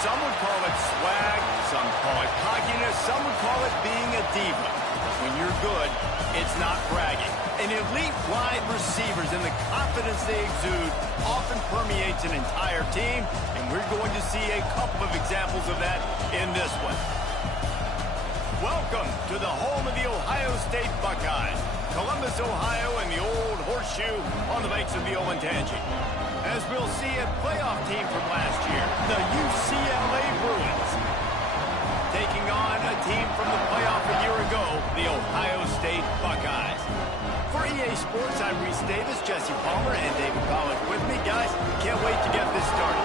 Some would call it swag, some call it cockiness, some would call it being a diva. When you're good, it's not bragging. An elite wide receivers and the confidence they exude often permeates an entire team, and we're going to see a couple of examples of that in this one. Welcome to the home of the Ohio State Buckeyes, Columbus, Ohio, and the old horseshoe on the banks of the Olentangy. As we'll see a playoff team from last year, the UCLA Bruins, taking on a team from the playoff a year ago, the Ohio State Buckeyes. For EA Sports, I'm Reese Davis, Jesse Palmer, and David Collins with me. Guys, can't wait to get this started.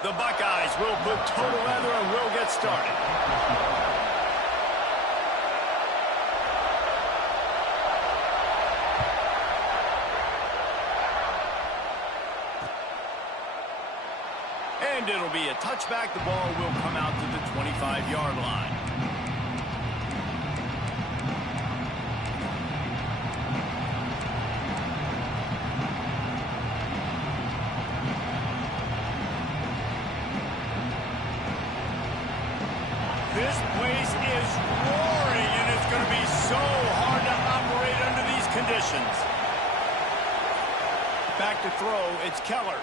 The Buckeyes will put total leather and will get started. And it'll be a touchback. The ball will come out to the 25-yard line. This place is roaring, and it's going to be so hard to operate under these conditions. Back to throw, it's Keller.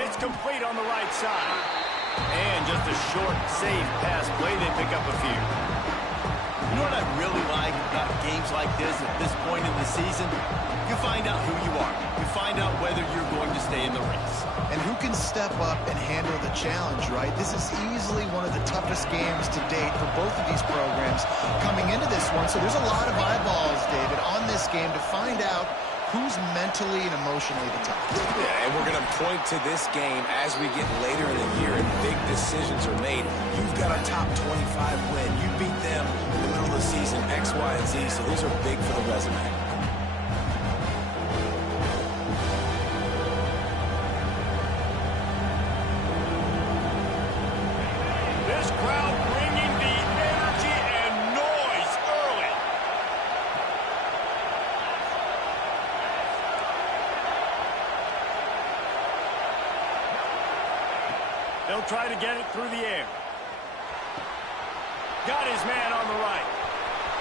It's complete on the right side. And just a short, safe pass play. They pick up a few. You know what I really like about games like this at this point in the season? You find out who you are. You find out whether you're going to stay in the race. And who can step up and handle the challenge, right? This is easily one of the toughest games to date for both of these programs coming into this one. So there's a lot of eyeballs, David, on this game to find out who's mentally and emotionally the toughest. Yeah, and we're going to point to this game as we get later in the year and big decisions are made. You've got a top 25 win. You beat them in the middle of the season, X, Y, and Z, so these are big for the resume. This crowd bringing the energy and noise early. They'll try to get it through the air. Got his man on the right.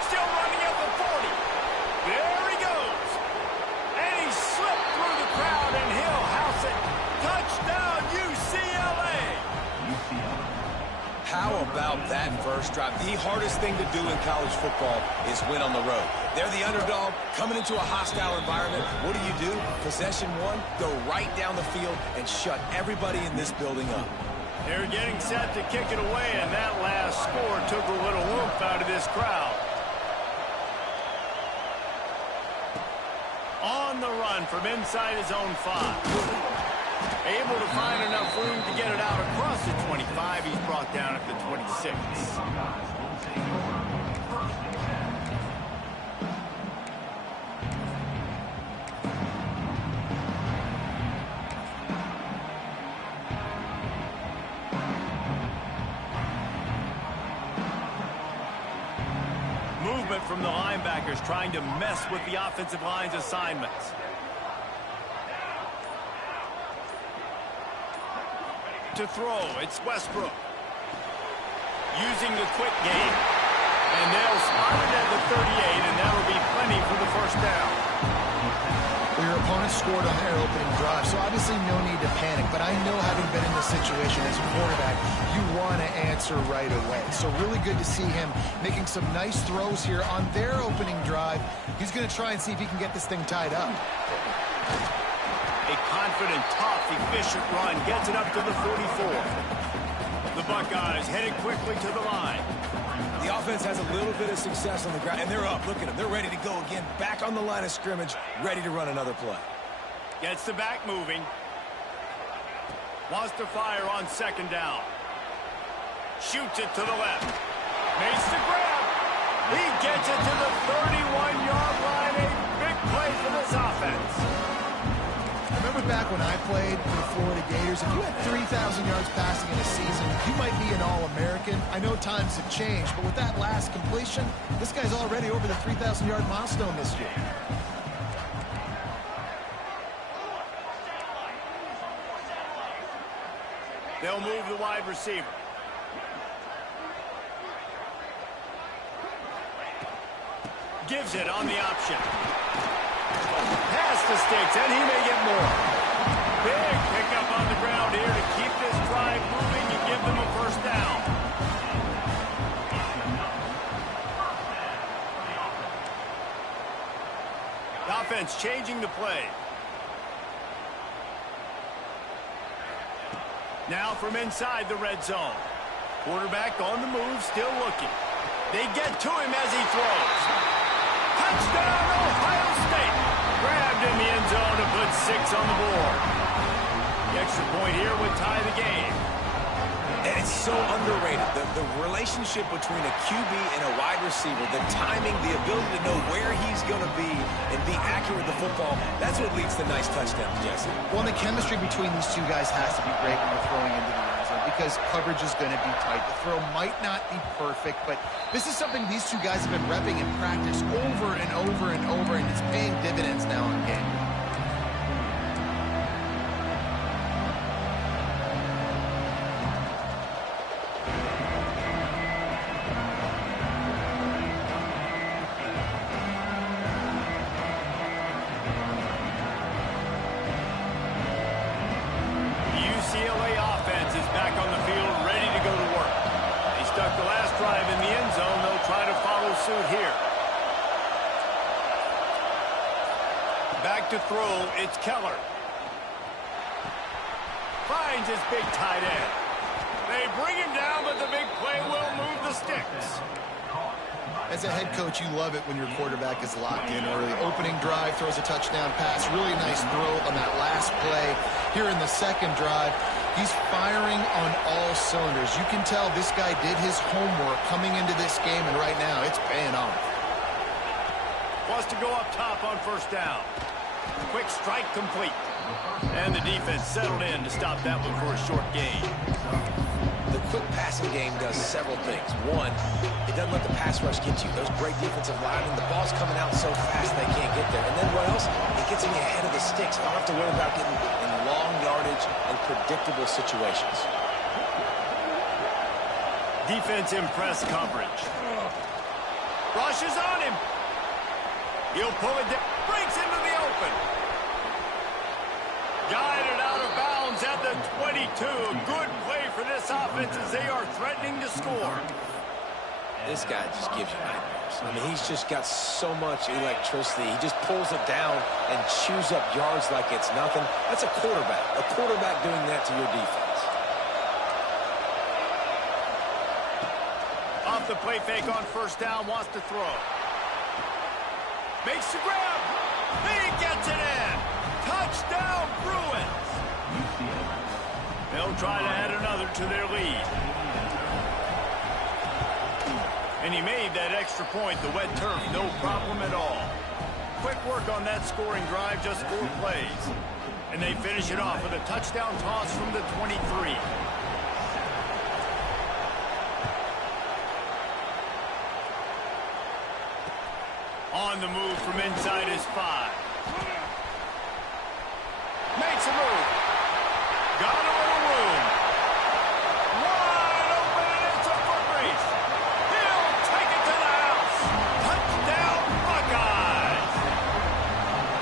Still running up the 40. There he goes. And he slipped through the crowd, and he'll house it. Touchdown, UCLA. How about that first drive? The hardest thing to do in college football is win on the road. They're the underdog coming into a hostile environment. What do? Possession one, go right down the field and shut everybody in this building up. They're getting set to kick it away, and that last score took a little oomph out of this crowd. On the run from inside his own 5. Able to find enough room to get it out across the 25. He's brought down at the 26. Movement from the linebackers trying to mess with the offensive line's assignments. To throw, it's Westbrook. Using the quick game. And they'll spot it at the 38, and that'll be plenty for the first down. Well, your opponent scored on their opening drive, so obviously no need to panic. But I know, having been in this situation as a quarterback, you want to answer right away. So really good to see him making some nice throws here on their opening drive. He's going to try and see if he can get this thing tied up. A confident, tough, efficient run gets it up to the 44. The Buckeyes headed quickly to the line. The offense has a little bit of success on the ground, and they're up. Look at them. They're ready to go again. Back on the line of scrimmage, ready to run another play. Gets the back moving. Wants to fire on second down. Shoots it to the left. Makes the grab. He gets it to the 31-yard line. A big play for this offense. Remember back when I played for the Florida Gators, if you had 3,000 yards passing in a season, you might be an All-American. I know times have changed, but with that last completion, this guy's already over the 3,000-yard milestone this year. They'll move the wide receiver. Gives it on the option. Pass the sticks, and he may get more. Big pickup on the ground here to keep this drive moving and give them a first down. The offense changing the play. Now from inside the red zone. Quarterback on the move, still looking. They get to him as he throws. Touchdown, Ohio State. Grabbed in the end zone to put 6 on the board. The extra point here would tie the game. And it's so underrated. The relationship between a QB and a wide receiver, the timing, the ability to know where he's going to be and be accurate with the football, that's what leads to nice touchdowns, Jesse. Well, and the chemistry between these two guys has to be great when they're throwing into the end zone because coverage is going to be tight. The throw might not be perfect, but this is something these two guys have been repping in practice over and over and over, and it's paying dividends now in game. NCAA offense is back on the field, ready to go to work. They stuck the last drive in the end zone. They'll try to follow suit here. Back to throw, it's Keller. Finds his big tight end. They bring him down, but the big play will move the sticks. As a head coach, you love it when your quarterback is locked in early. Opening drive, throws a touchdown pass. Really nice throw on that last play. Here in the second drive, he's firing on all cylinders. You can tell this guy did his homework coming into this game, and right now it's paying off. Wants to go up top on first down. Quick strike complete. And the defense settled in to stop that one for a short gain. The quick passing game does several things. One, it doesn't let the pass rush get you. Those great defensive linemen, the ball's coming out so fast they can't get there. And then what else? It gets me ahead of the sticks. I don't have to worry about getting in long yardage and predictable situations. Defense in press coverage. Rushes on him. He'll pull it down. Breaks into the open. Guided out of bounds at the 22. A good play for this offense as they are threatening to score. This guy just gives you nightmares. I mean, he's just got so much electricity. He just pulls it down and chews up yards like it's nothing. That's a quarterback. A quarterback doing that to your defense. Off the play fake on first down, wants to throw. Makes the grab. He gets it in. Touchdown, Bruins. They'll try to add another to their lead. And he made that extra point, the wet turf, no problem at all. Quick work on that scoring drive, just 4 plays. And they finish it off with a touchdown toss from the 23. On the move from inside his 5. Makes a move. Got a little room. Wide open, and it's a foot race. He'll take it to the house. Touchdown, Buckeyes.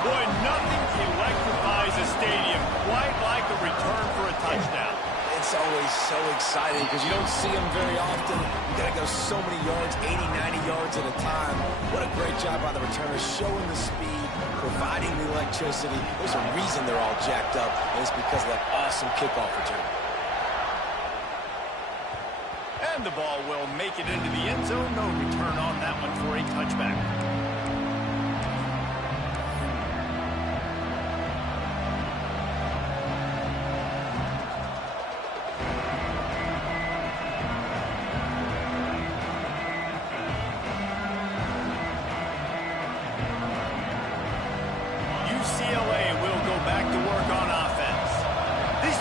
Boy, nothing electrifies a stadium quite like a return for a touchdown. It's always so exciting because you don't see them very often. You got to go so many yards, 80, 90 yards at a time. What a great job by the returners, showing the speed, providing the electricity. There's a reason they're all jacked up, and it's because of that awesome kickoff return. And the ball will make it into the end zone. No return on that one for a touchback.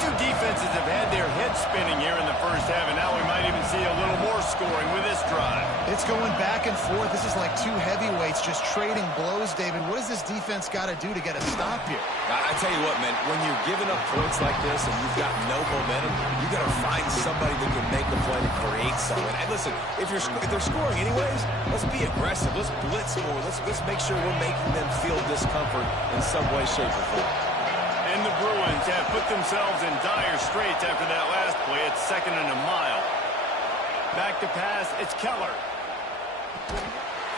two defenses have had their heads spinning here in the first half, and now we might even see a little more scoring with this drive. It's going back and forth. This is like two heavyweights just trading blows, David. What does this defense got to do to get a stop here? I tell you what, man, when you're giving up points like this and you've got no momentum, you got to find somebody that can make the play to create something. And listen, if they're scoring anyways, let's be aggressive. Let's blitz more. Let's make sure we're making them feel discomfort in some way, shape, or form. And the Bruins have put themselves in dire straits after that last play. It's 2nd and a mile. Back to pass, it's Keller.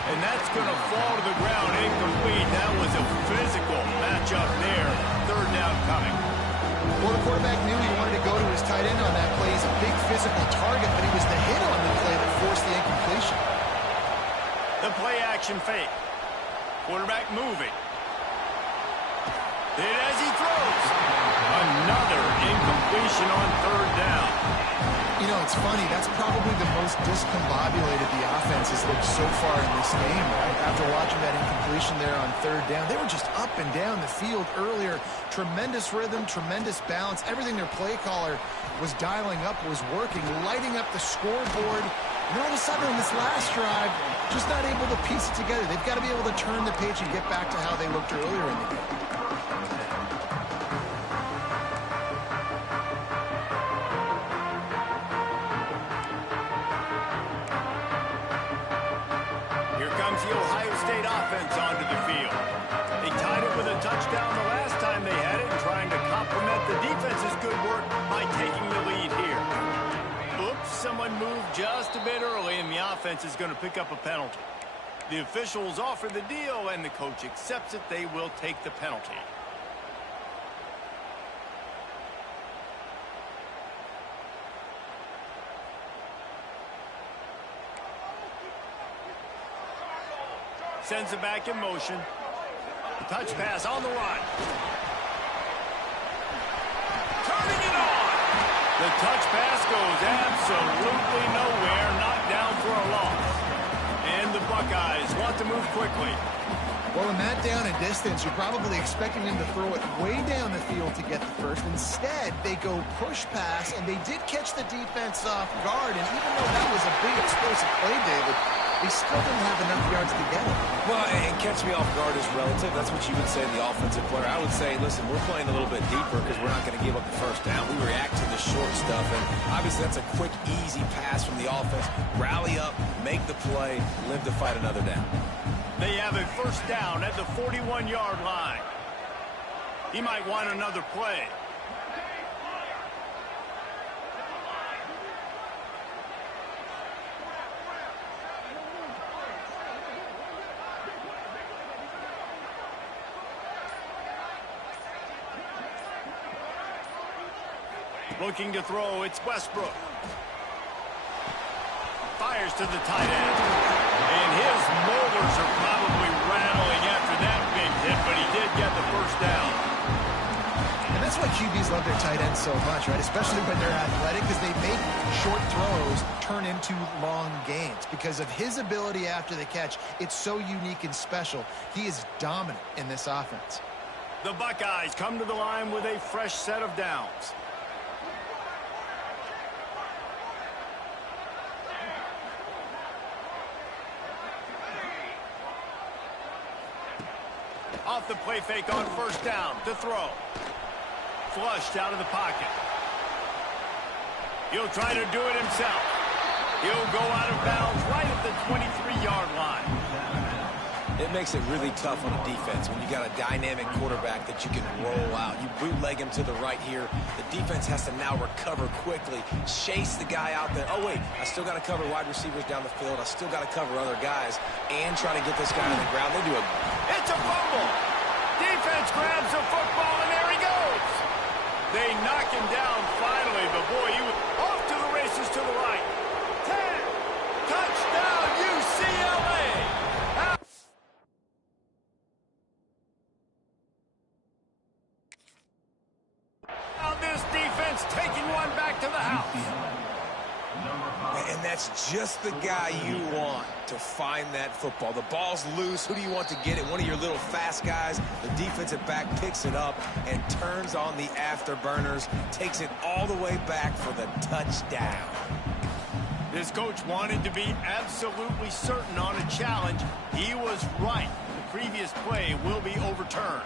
And that's going to fall to the ground incomplete. That was a physical matchup there. 3rd down coming. Well, the quarterback knew he wanted to go to his tight end on that play. He's a big physical target, but he was the hit on the play that forced the incompletion. The play action fake. Quarterback moving. Hit as he throws. Another incompletion on 3rd down. You know, it's funny. That's probably the most discombobulated the offense has looked so far in this game, right? After watching that incompletion there on 3rd down, they were just up and down the field earlier. Tremendous rhythm, tremendous balance. Everything their play caller was dialing up was working, lighting up the scoreboard. And all of a sudden on this last drive, just not able to piece it together. They've got to be able to turn the page and get back to how they looked earlier in the game. The Ohio State offense onto the field. They tied it with a touchdown the last time they had it, and trying to complement the defense's good work by taking the lead here. Oops, someone moved just a bit early, and the offense is going to pick up a penalty. The officials offer the deal, and the coach accepts it. They will take the penalty. Sends it back in motion. Touch pass on the run. Turning it on. The touch pass goes absolutely nowhere. Knocked down for a loss. And the Buckeyes want to move quickly. Well, in that down and distance, you're probably expecting them to throw it way down the field to get the first. Instead, they go push pass, and they did catch the defense off guard. And even though that was a big explosive play, David, they still didn't have enough yards to get it. Well, and catch me off guard is relative. That's what you would say to the offensive player. I would say, listen, we're playing a little bit deeper because we're not going to give up the first down. We react to the short stuff, and obviously that's a quick, easy pass from the offense. Rally up, make the play, live to fight another down. They have a first down at the 41-yard line. He might want another play. Looking to throw, it's Westbrook. Fires to the tight end. And his molars are probably rattling after that big hit, but he did get the first down. And that's why QBs love their tight ends so much, right? Especially when they're athletic, because they make short throws turn into long gains. Because of his ability after the catch, it's so unique and special. He is dominant in this offense. The Buckeyes come to the line with a fresh set of downs. Off the play fake on first down to throw. Flushed out of the pocket. He'll try to do it himself. He'll go out of bounds right at the 23-yard line. It makes it really tough on a defense when you got a dynamic quarterback that you can roll out. You bootleg him to the right here. The defense has to now recover quickly, chase the guy out there. Oh, wait, I still got to cover wide receivers down the field. I still got to cover other guys and try to get this guy on the ground. They do a... It's a fumble. Defense grabs the football, and there he goes. They knock him down finally, but boy, he was off to the races to the right. 10. Touchdown, UCLA. Now this defense taking one back to the house. And And that's just the guy you want to find that football. The ball's loose. Who do you want to get it? One of your little fast guys. The defensive back picks it up and turns on the afterburners, takes it all the way back for the touchdown. This coach wanted to be absolutely certain on a challenge. He was right. The previous play will be overturned.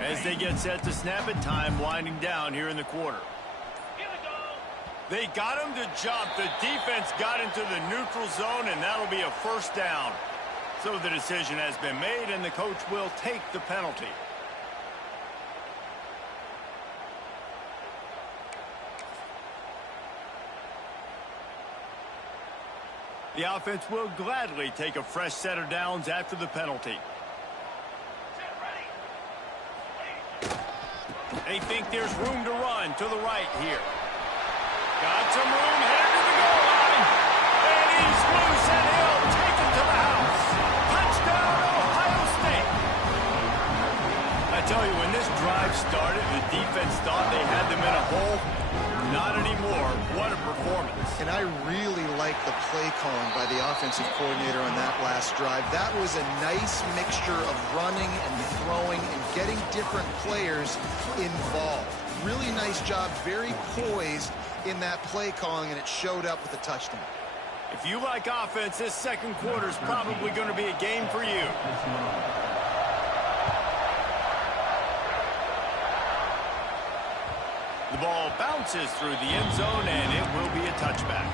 As they get set to snap it, time winding down here in the quarter. They got him to jump. The defense got into the neutral zone, and that'll be a first down. So the decision has been made, and the coach will take the penalty. The offense will gladly take a fresh set of downs after the penalty. They think there's room to run to the right here. Got some room, headed to the goal line. And he's loose, and he'll take it to the house. Touchdown, Ohio State. I tell you, when this drive started, the defense thought they had them in a hole. Not anymore. What a performance. And I really like the play calling by the offensive coordinator on that last drive. That was a nice mixture of running and throwing and getting different players involved. Really nice job, very poised in that play calling, and it showed up with a touchdown. If you like offense, this second quarter is probably going to be a game for you. The ball bounces through the end zone, and it will be a touchback.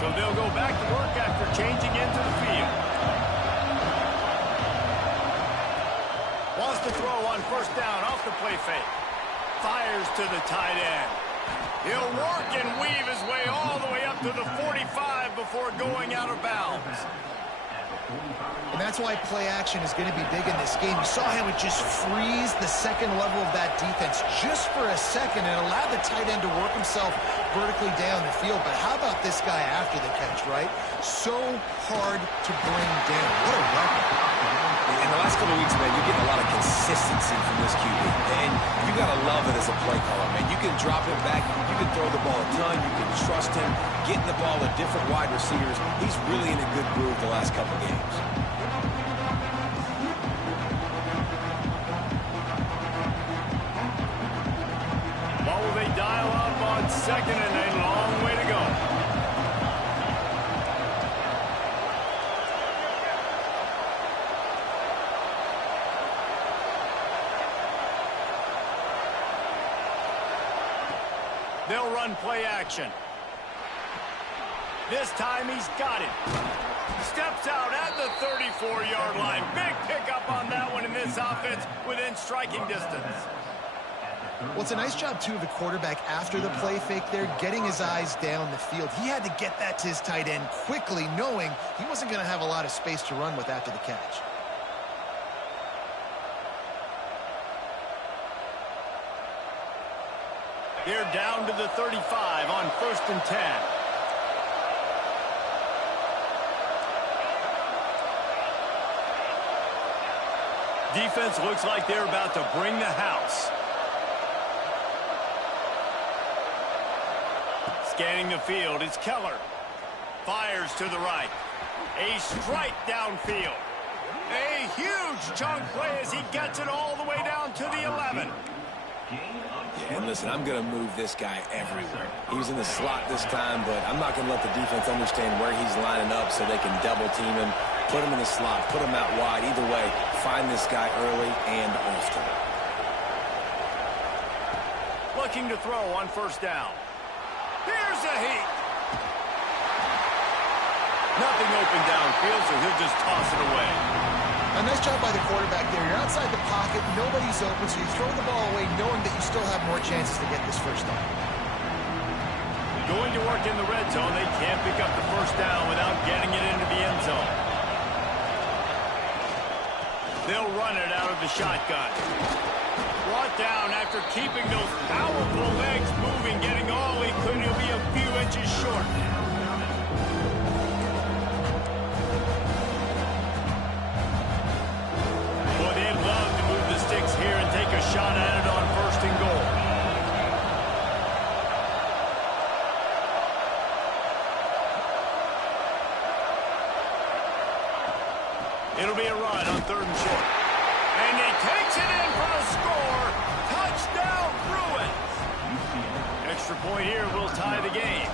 So they'll go back to work after changing into the field. Wants to throw on first down off the play fake. Fires to the tight end. He'll work and weave his way all the way up to the 45 before going out of bounds. And that's why play action is going to be big in this game. You saw how it just freeze the second level of that defense just for a second and allowed the tight end to work himself vertically down the field. But how about this guy after the catch, right? So hard to bring down. What a weapon. In the last couple of weeks, man, you're getting a lot of consistency from this QB. And you got to love it as a play caller, man. You can drop him back. You can throw the ball a ton. You can trust him. Getting the ball to different wide receivers. He's really in a good groove the last couple of games. What will they dial up on second and a long way to go? They'll run play action. This time he's got it. Steps out at the 34-yard line. Big pickup on that one in this offense within striking distance. Well, it's a nice job, too, of the quarterback after the play fake there, getting his eyes down the field. He had to get that to his tight end quickly, knowing he wasn't going to have a lot of space to run with after the catch. They're down to the 35 on 1st and 10. Defense looks like they're about to bring the house. Scanning the field, it's Keller. Fires to the right. A strike downfield. A huge chunk play as he gets it all the way down to the 11. Yeah, and listen, I'm going to move this guy everywhere. He was in the slot this time, but I'm not going to let the defense understand where he's lining up so they can double team him, put him in the slot, put him out wide. Either way, find this guy early and often. Looking to throw on first down. Here's a heat. Nothing open downfield, so he'll just toss it away. A nice job by the quarterback there. You're outside the pocket, nobody's open, so you throw the ball away knowing that you still have more chances to get this first down. Going to work in the red zone, they can't pick up the first down without getting it into the end zone. They'll run it out of the shotgun. Brought down after keeping those powerful legs moving, getting all he could. He'll be a few inches short. Well, they'd love to move the sticks here and take a shot at it on 1st and goal. It'll be a run on 3rd and short. And he takes it in for the score. Touchdown, Bruins. Extra point here will tie the game.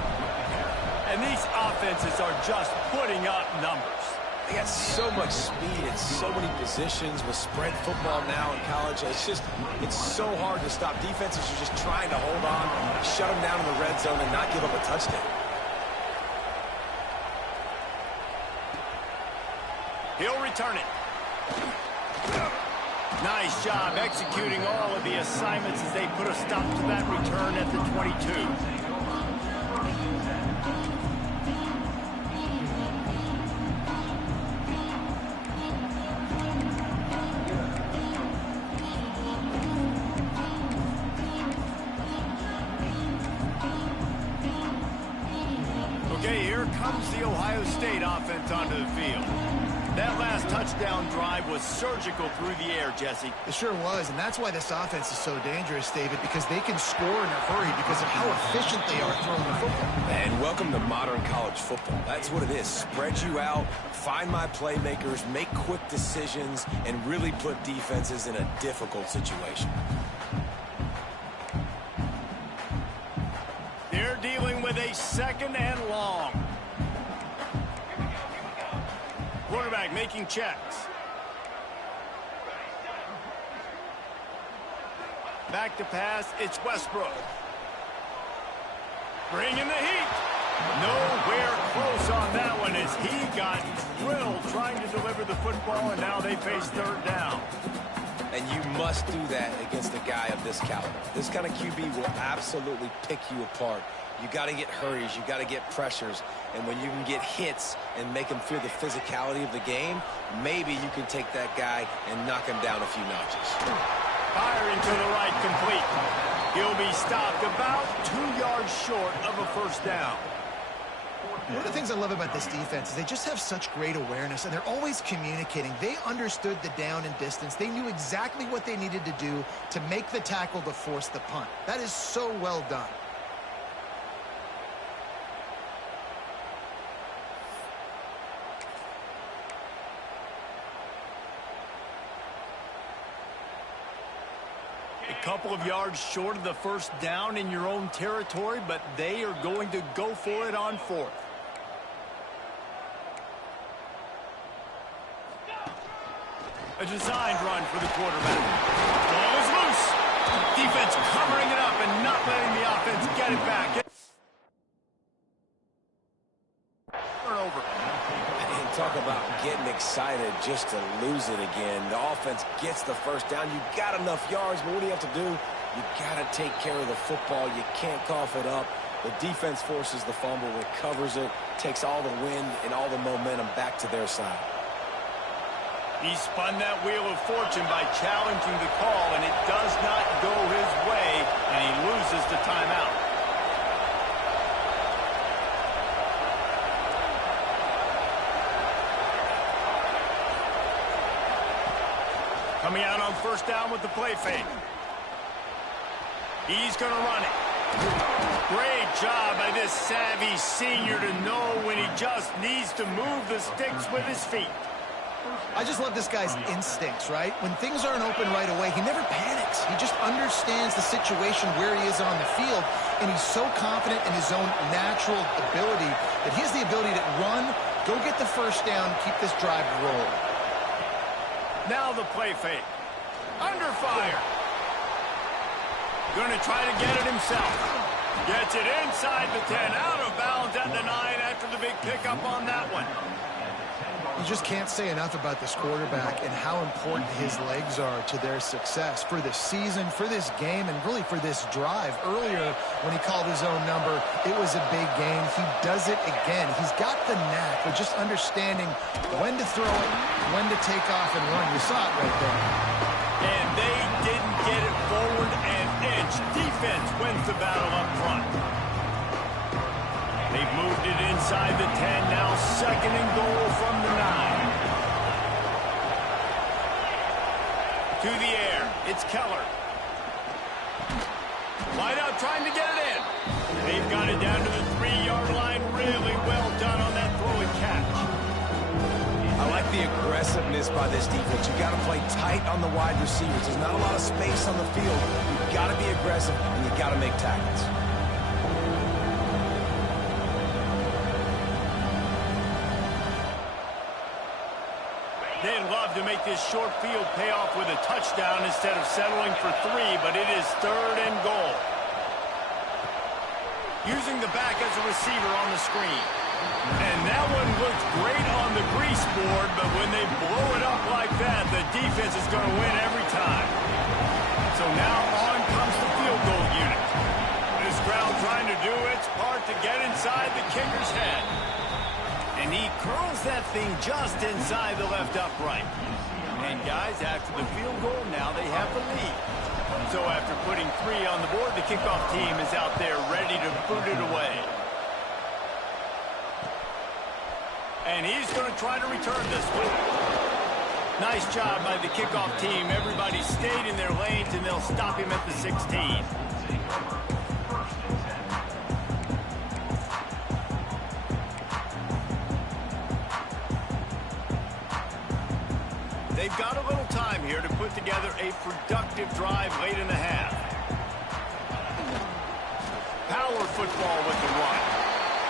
And these offenses are just putting up numbers. They got so much speed and so many positions with spread football now in college. It's so hard to stop. Defenses are just trying to hold on, shut them down in the red zone, and not give up a touchdown. He'll return it. Nice job executing all of the assignments as they put a stop to that return at the 22. Okay, here comes the Ohio State offense onto the field. That last touchdown drive was surgical through the air, Jesse. It sure was, and that's why this offense is so dangerous, David, because they can score in a hurry because of how efficient they are throwing the football. And welcome to modern college football. That's what it is. Spread you out, find my playmakers, make quick decisions, and really put defenses in a difficult situation. They're dealing with a 2nd and long. Quarterback making checks. Back to pass, it's Westbrook. Bringing the heat. Nowhere close on that one as he got drilled trying to deliver the football, and now they face 3rd down. And you must do that against a guy of this caliber. This kind of QB will absolutely pick you apart. You got to get hurries, you got to get pressures, and when you can get hits and make him feel the physicality of the game, maybe you can take that guy and knock him down a few notches. Firing to the right, complete. He'll be stopped about 2 yards short of a 1st down. One of the things I love about this defense is they just have such great awareness, and they're always communicating. They understood the down and distance. They knew exactly what they needed to do to make the tackle to force the punt. That is so well done. A couple of yards short of the 1st down in your own territory, but they are going to go for it on 4th. A designed run for the quarterback. Ball is loose. Defense covering it up and not letting the offense get it back. Turnover. And talk about getting excited just to lose it again. The offense gets the 1st down. You got enough yards, but what do you have to do? You got to take care of the football. You can't cough it up. The defense forces the fumble, recovers it, takes all the wind and all the momentum back to their side. He spun that wheel of fortune by challenging the call, and it does not go his way, and he loses the timeout. Coming out on 1st down with the play fake. He's going to run it. Great job by this savvy senior to know when he just needs to move the sticks with his feet. I just love this guy's instincts, right? When things aren't open right away, he never panics. He just understands the situation where he is on the field, and he's so confident in his own natural ability that he has the ability to run, go get the 1st down, keep this drive rolling. Now the play fake. Under fire. Going to try to get it himself. Gets it inside the 10, out of bounds at the 9 after the big pickup on that one. You just can't say enough about this quarterback and how important his legs are to their success for this season, for this game, and really for this drive. Earlier, when he called his own number, it was a big gain. He does it again. He's got the knack of just understanding when to throw it, when to take off and run. You saw it right there. And they didn't get it forward an inch. Defense wins the battle up front. They've moved it inside the 10, now second and goal from the 9. To the air, it's Keller. Wide out trying to get it in. They've got it down to the 3-yard line. Really well done on that throw and catch. I like the aggressiveness by this defense. You've got to play tight on the wide receivers. There's not a lot of space on the field. You've got to be aggressive, and you've got to make tackles. They'd love to make this short field pay off with a touchdown instead of settling for 3, but it is third and goal. Using the back as a receiver on the screen. And that one looks great on the grease board, but when they blow it up like that, the defense is going to win every time. So now on comes the field goal unit. This crowd trying to do its part to get inside the kicker's head. And he curls that thing just inside the left upright. And guys, after the field goal, now they have the lead. So after putting 3 on the board, the kickoff team is out there ready to boot it away. And he's going to try to return this one. Nice job by the kickoff team. Everybody stayed in their lanes, and they'll stop him at the 16. They've got a little time here to put together a productive drive late in the half. Power football with the run.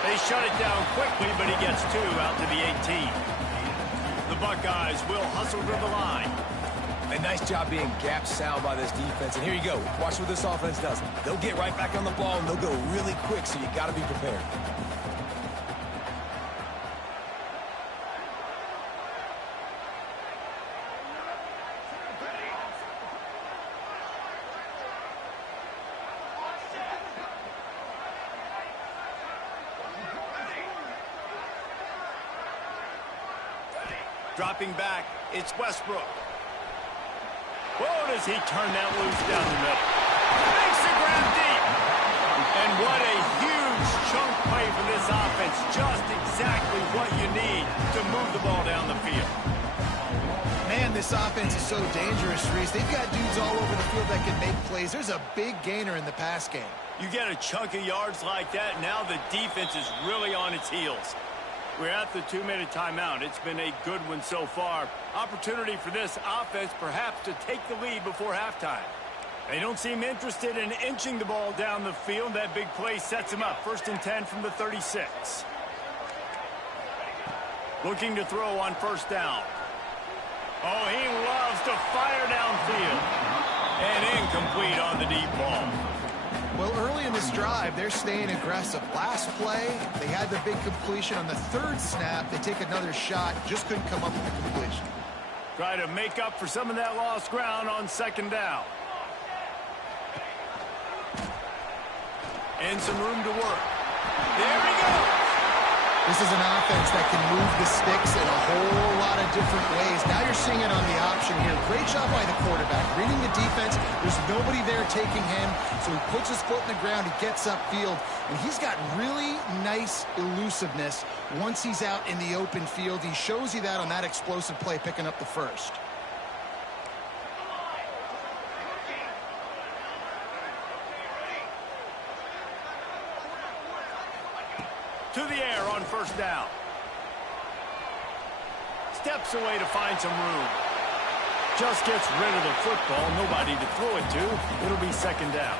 They shut it down quickly, but he gets 2 out to the 18. The Buckeyes will hustle to the line. A nice job being gap sound by this defense. And here you go. Watch what this offense does. They'll get right back on the ball, and they'll go really quick, so you got to be prepared. Dropping back, it's Westbrook. Whoa, does he turn that loose down the middle. Makes the grab deep. And what a huge chunk play for this offense. Just exactly what you need to move the ball down the field. Man, this offense is so dangerous, Reese. They've got dudes all over the field that can make plays. There's a big gainer in the pass game. You get a chunk of yards like that, now the defense is really on its heels. We're at the 2-minute timeout. It's been a good one so far. Opportunity for this offense perhaps to take the lead before halftime. They don't seem interested in inching the ball down the field. That big play sets him up. 1st and 10 from the 36. Looking to throw on 1st down. Oh, he loves to fire downfield. And incomplete on the deep ball. Well, early in this drive, they're staying aggressive. Last play, they had the big completion. On the 3rd snap, they take another shot. Just couldn't come up with the completion. Try to make up for some of that lost ground on 2nd down. And some room to work. There he goes. This is an offense that can move the sticks in a whole lot of different ways. Now you're seeing it on the option here. Great job by the quarterback. Reading the defense. There's nobody there taking him. So he puts his foot in the ground. He gets upfield. And he's got really nice elusiveness once he's out in the open field. He shows you that on that explosive play, picking up the 1st. To the air on 1st down. Steps away to find some room. Just gets rid of the football. Nobody to throw it to. It'll be 2nd down.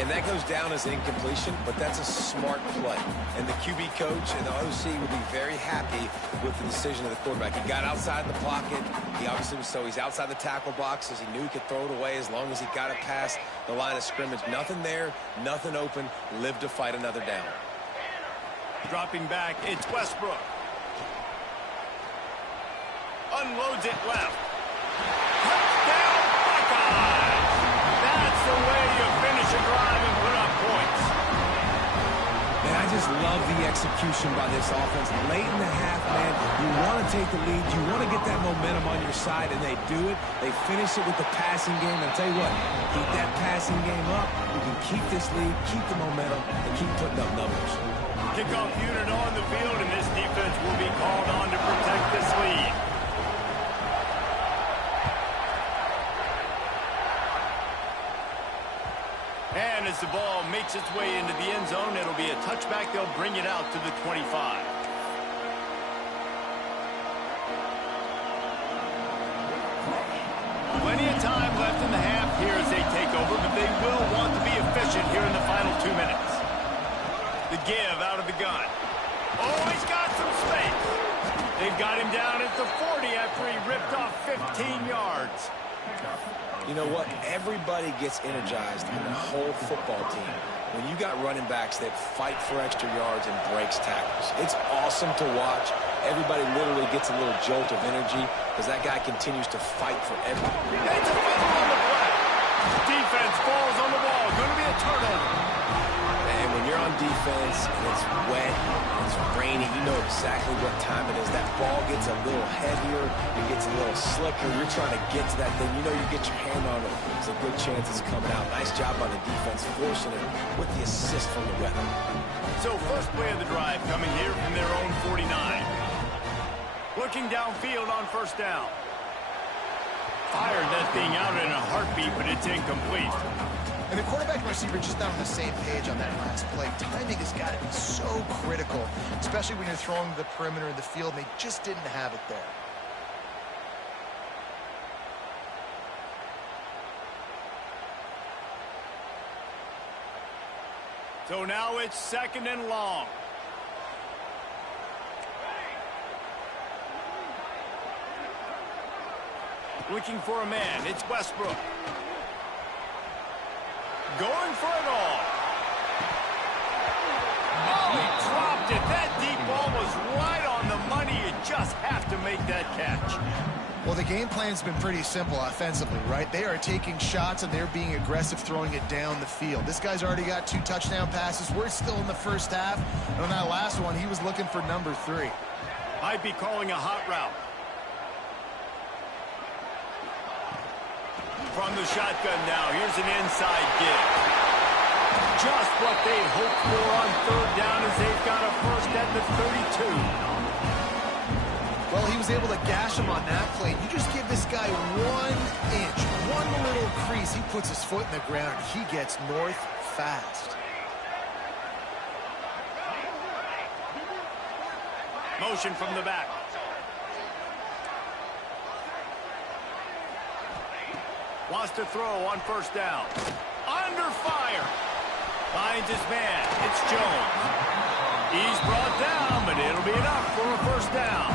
And that goes down as incompletion, but that's a smart play. And the QB coach and the OC will be very happy with the decision of the quarterback. He got outside the pocket. He obviously was he's outside the tackle boxes. He knew he could throw it away as long as he got it past the line of scrimmage. Nothing there, nothing open. Live to fight another down. Dropping back, it's Westbrook. unloads it left. Touchdown, Buckeyes! That's the way you finish a drive and put up points. Man, I just love the execution by this offense. Late in the half, man, you want to take the lead. You want to get that momentum on your side, and they do it. They finish it with the passing game. And I'll tell you what, keep that passing game up. You can keep this lead, keep the momentum, and keep putting up numbers. Kickoff unit on the field, and this defense will be called on to protect this lead. And as the ball makes its way into the end zone, it'll be a touchback. They'll bring it out to the 25. Plenty of time left in the half here as they take over, but they will want to be efficient here in the final 2 minutes. The give out of the gun. Oh, he's got some space. They've got him down at the 40 after he ripped off 15 yards. You know what? Everybody gets energized on the whole football team when you got running backs that fight for extra yards and breaks tackles. It's awesome to watch. Everybody literally gets a little jolt of energy because that guy continues to fight for everything. It's a fumble on the play. Defense falls on the ball. Going to be a turnover. And when you're on defense and it's wet and it's rainy, you know exactly what time it is. That ball gets a little heavier. It gets a little slicker. You're trying to get to that thing. You know you get your hand on it. There's a good chance it's coming out. Nice job on the defense forcing it with the assist from the weather. So first play of the drive coming here from their own 49. Looking downfield on first down. Fired that thing out in a heartbeat, but it's incomplete. And the quarterback and receiver just not on the same page on that last play. Timing has got to be so critical, especially when you're throwing to the perimeter of the field, and they just didn't have it there. So now it's 2nd and long. Looking for a man. It's Westbrook. Going for it all. Oh, he dropped it. That deep ball was right on the money. You just have to make that catch. Well, the game plan's been pretty simple offensively, right? They are taking shots, and they're being aggressive, throwing it down the field. This guy's already got 2 touchdown passes. We're still in the first half. And on that last one, he was looking for number 3. Might be calling a hot route. From the shotgun now, here's an inside give. Just what they hoped for on 3rd down as they've got a first at the 32. Well, he was able to gash him on that play. You just give this guy 1 inch, one little crease. He puts his foot in the ground. He gets north fast. Motion from the back. Wants to throw on first down. Under fire. Finds his man. It's Jones. He's brought down, but it'll be enough for a first down.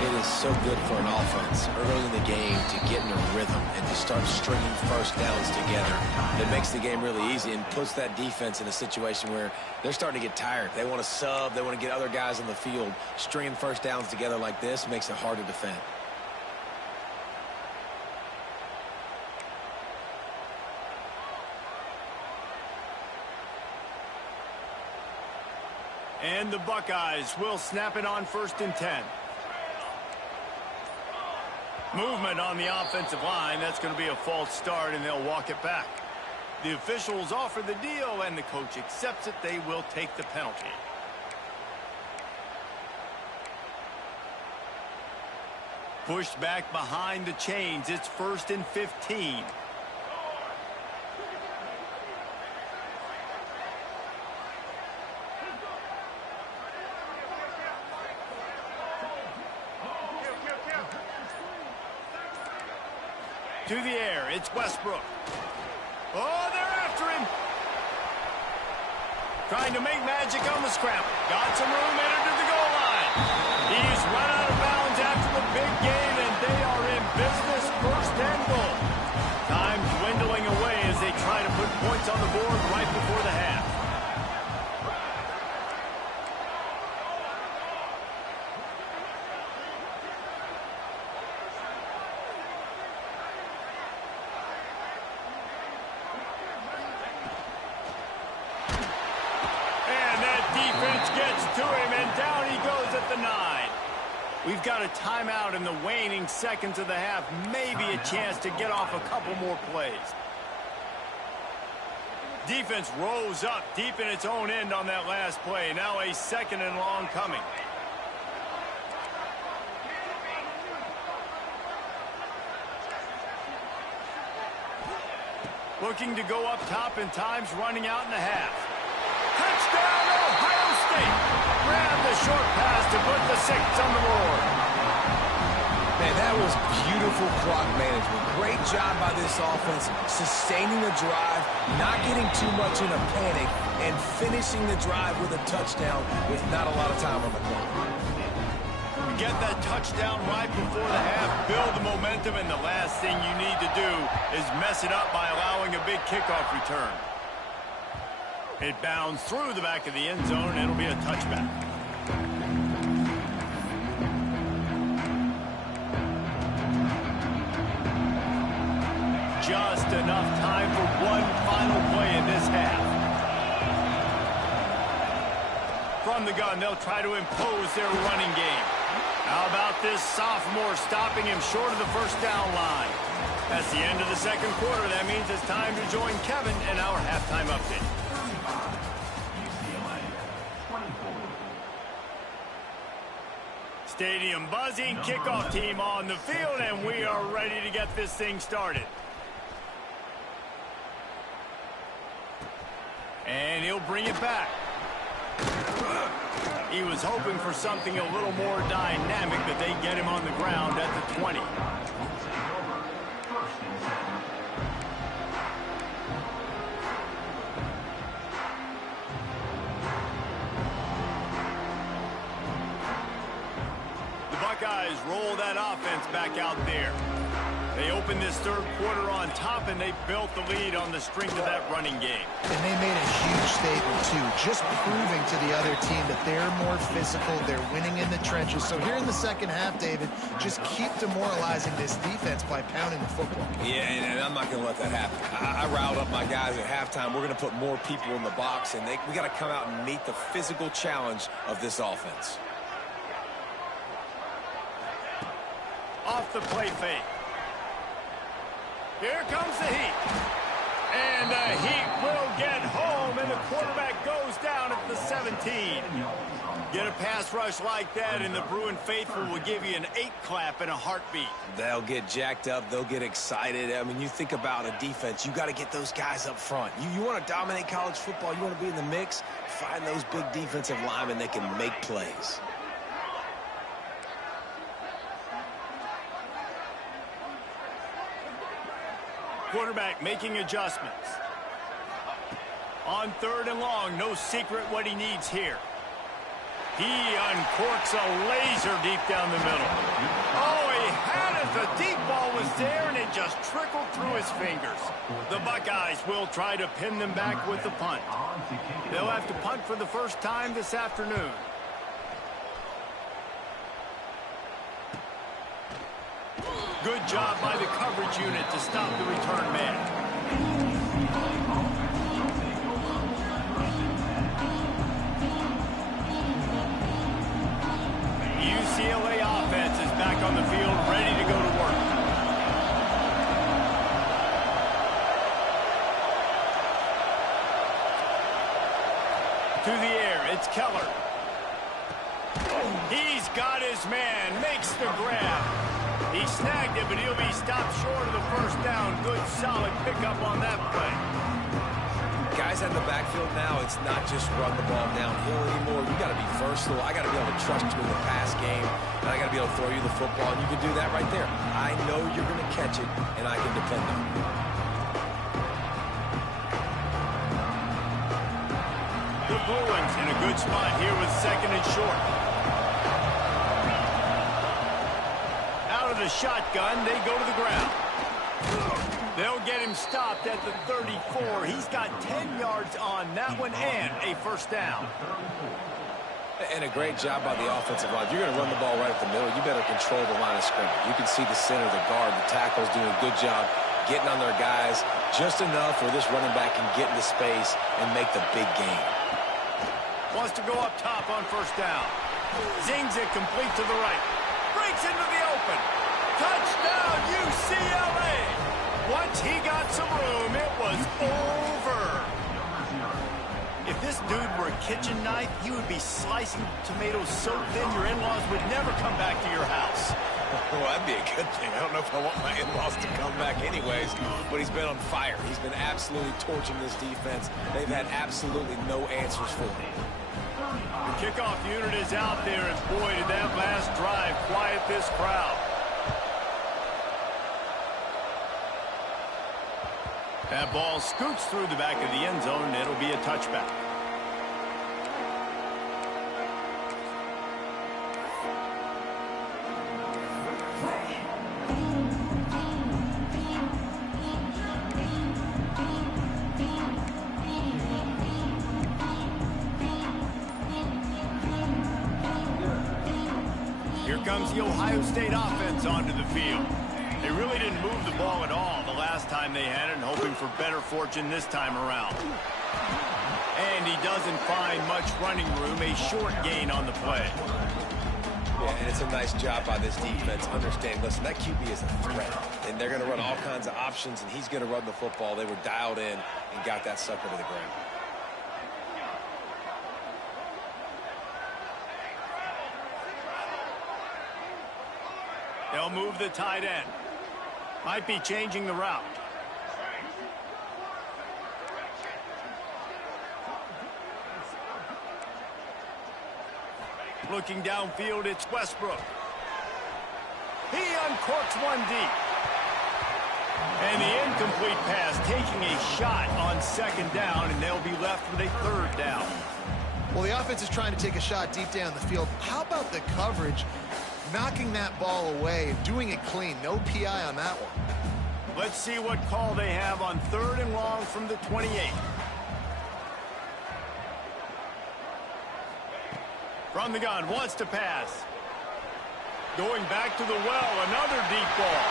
It is so good for an offense early in the game to get in a rhythm and to start stringing first downs together. It makes the game really easy and puts that defense in a situation where they're starting to get tired. They want to sub. They want to get other guys on the field. Stringing first downs together like this makes it hard to defend. And the Buckeyes will snap it on 1st and 10. Movement on the offensive line. That's going to be a false start, and they'll walk it back. The officials offer the deal, and the coach accepts it. They will take the penalty. Pushed back behind the chains. It's 1st and 15. To the air, it's Westbrook. Oh, they're after him. Trying to make magic on the scramble. Got some room, entered to the goal line. He's run out of bounds after the big game, and they are in business, 1st and goal. Time dwindling away as they try to put points on the board right before the half. coverage gets to him, and down he goes at the 9. We've got a timeout in the waning seconds of the half. Maybe a chance to get off a couple more plays. Defense rose up deep in its own end on that last play. Now a 2nd and long coming. Looking to go up top, and time's running out in the half. Touchdown, Ohio State! Grab the short pass to put the 6 on the board. Man, that was beautiful clock management. Great job by this offense, sustaining the drive, not getting too much in a panic, and finishing the drive with a touchdown with not a lot of time on the clock. Get that touchdown right before the half, build the momentum, and the last thing you need to do is mess it up by allowing a big kickoff return. It bounds through the back of the end zone, and it'll be a touchback. Just enough time for one final play in this half. From the gun, they'll try to impose their running game. How about this sophomore stopping him short of the first down line? That's the end of the second quarter. That means it's time to join Kevin in our halftime update. Stadium buzzing, kickoff team on the field, and we are ready to get this thing started. And he'll bring it back. He was hoping for something a little more dynamic, but they get him on the ground at the 20. The Buckeyes roll that offense back out there. They opened this third quarter on top, and they built the lead on the strength of that running game. And they made a huge statement, too, just proving to the other team that they're more physical, they're winning in the trenches. So here in the second half, David, just keep demoralizing this defense by pounding the football. Yeah, and I'm not going to let that happen. I riled up my guys at halftime. We're going to put more people in the box, and we got to come out and meet the physical challenge of this offense. Off the play fake. Here comes the heat. And the heat will get home, and the quarterback goes down at the 17. Get a pass rush like that, and the Bruin faithful will give you an 8-clap and a heartbeat. They'll get jacked up. They'll get excited. I mean, you think about a defense. You got to get those guys up front. You want to dominate college football. You want to be in the mix. Find those big defensive linemen that can make plays. Quarterback making adjustments. On 3rd and long, no secret what he needs here. He uncorks a laser deep down the middle. Oh, he had it. The deep ball was there, and it just trickled through his fingers. The Buckeyes will try to pin them back with the punt. They'll have to punt for the first time this afternoon. Good job by the coverage unit to stop the return man. The UCLA offense is back on the field, ready to go to work. To the air, it's Keller. He's got his man, makes the grab. He snagged it, but he'll be stopped short of the first down. Good, solid pickup on that play. Guys in the backfield now, it's not just run the ball downhill anymore. You got to be versatile. I got to be able to trust you in the pass game, and I got to be able to throw you the football, and you can do that right there. I know you're going to catch it, and I can depend on it. The Bruins in a good spot here with 2nd and short. The shotgun, they go to the ground. They'll get him stopped at the 34. He's got 10 yards on that one and a first down. And a great job by the offensive line. If you're going to run the ball right at the middle, you better control the line of scrimmage. You can see the center, the guard, the tackles doing a good job getting on their guys just enough where this running back can get into space and make the big game. wants to go up top on first down. Zings it complete to the right. Breaks into the open. Touchdown, UCLA! Once he got some room, it was over. If this dude were a kitchen knife, he would be slicing tomatoes so thin your in-laws would never come back to your house. Well, that'd be a good thing. I don't know if I want my in-laws to come back anyways, but he's been on fire. He's been absolutely torching this defense. They've had absolutely no answers for him. The kickoff unit is out there, and boy, did that last drive quiet this crowd. That ball scoots through the back of the end zone, and it'll be a touchback. Here comes the Ohio State offense onto the field. They really didn't move the ball at all the last time they had it, and hoping for better fortune this time around. And he doesn't find much running room, a short gain on the play. Yeah, and it's a nice job by this defense. Understand, listen, that QB is a threat, and they're going to run all kinds of options, and he's going to run the football. They were dialed in and got that sucker to the ground. They'll move the tight end. Might be changing the route. Looking downfield, it's Westbrook. He uncorks one deep. And the incomplete pass taking a shot on second down, and they'll be left with a third down. Well, the offense is trying to take a shot deep down the field. How about the coverage? Knocking that ball away and doing it clean. No PI on that one. Let's see what call they have on third and long from the 28. From the gun, wants to pass. Going back to the well, another deep ball.